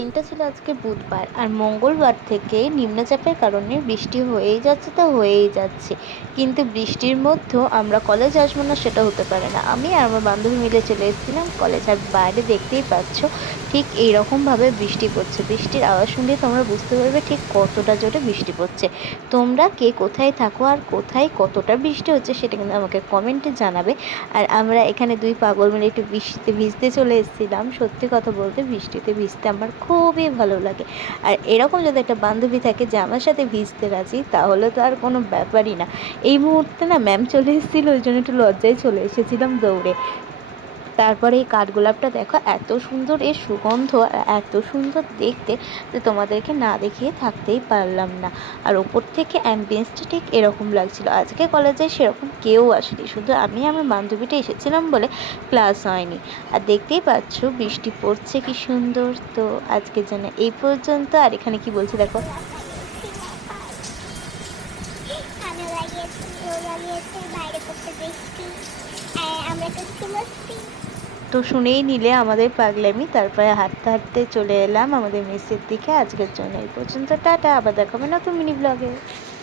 দিনটা ছিল আজকে বুধবার, আর মঙ্গলবার থেকে নিম্নচাপের কারণে বৃষ্টি হয়েই যাচ্ছে, তো হয়েই যাচ্ছে। কিন্তু বৃষ্টির মধ্যেও আমরা কলেজ আসবো না সেটা হতে পারে না। আমি আর আমার বান্ধবী মিলে চলে এসেছিলাম কলেজ, আর বাইরে দেখতেই পাচ্ছ ঠিক এইরকমভাবে বৃষ্টি পড়ছে। বৃষ্টির আওয়াজ শুনলে তোমরা বুঝতে পারবে ঠিক কতটা জোরে বৃষ্টি পড়ছে। তোমরা কে কোথায় থাকো আর কোথায় কতটা বৃষ্টি হচ্ছে সেটা কিন্তু আমাকে কমেন্টে জানাবে। আর আমরা এখানে দুই পাগল মিলে একটু বৃষ্টিতে ভিজতে চলে এসেছিলাম। সত্যি কথা বলতে বৃষ্টিতে ভিজতে আমার খুবই ভালো লাগে। আর এরকম যদি একটা বান্ধবী থাকে যে আমার সাথে ভিজতে রাজি, তাহলে তো আর কোনো ব্যাপারই না। এই মুহূর্তে না ম্যাম চলে এসেছিলো, ওই জন্য একটু লজ্জায় চলে এসেছিলাম দৌড়ে। তারপরে এই কাঠগোলাপটা দেখো, এত সুন্দর এর সুগন্ধ আর এত সুন্দর দেখতে যে তোমাদেরকে না দেখিয়ে থাকতেই পারলাম না। আর ওপর থেকে অ্যাম্বিয়েন্সটা ঠিক এরকম লাগছিল। আজকে কলেজে সেরকম কেউ আসেনি, শুধু আমি আমার বান্ধবীটা এসেছিলাম বলে ক্লাস হয়নি। আর দেখতেই পাচ্ছ বৃষ্টি পড়ছে কি সুন্দর। তো আজকের জন্য এই পর্যন্ত। আর এখানে কি বলছি দেখো। তো শুনেই নিলে আমাদের পাগলামি। তারপরে হাঁটতে হাঁটতে চলে এলাম আমাদের মেসের দিকে। আজকের জন্য এই পর্যন্ত, টাটা। আবার দেখাবে নতুন মিনি ব্লগে।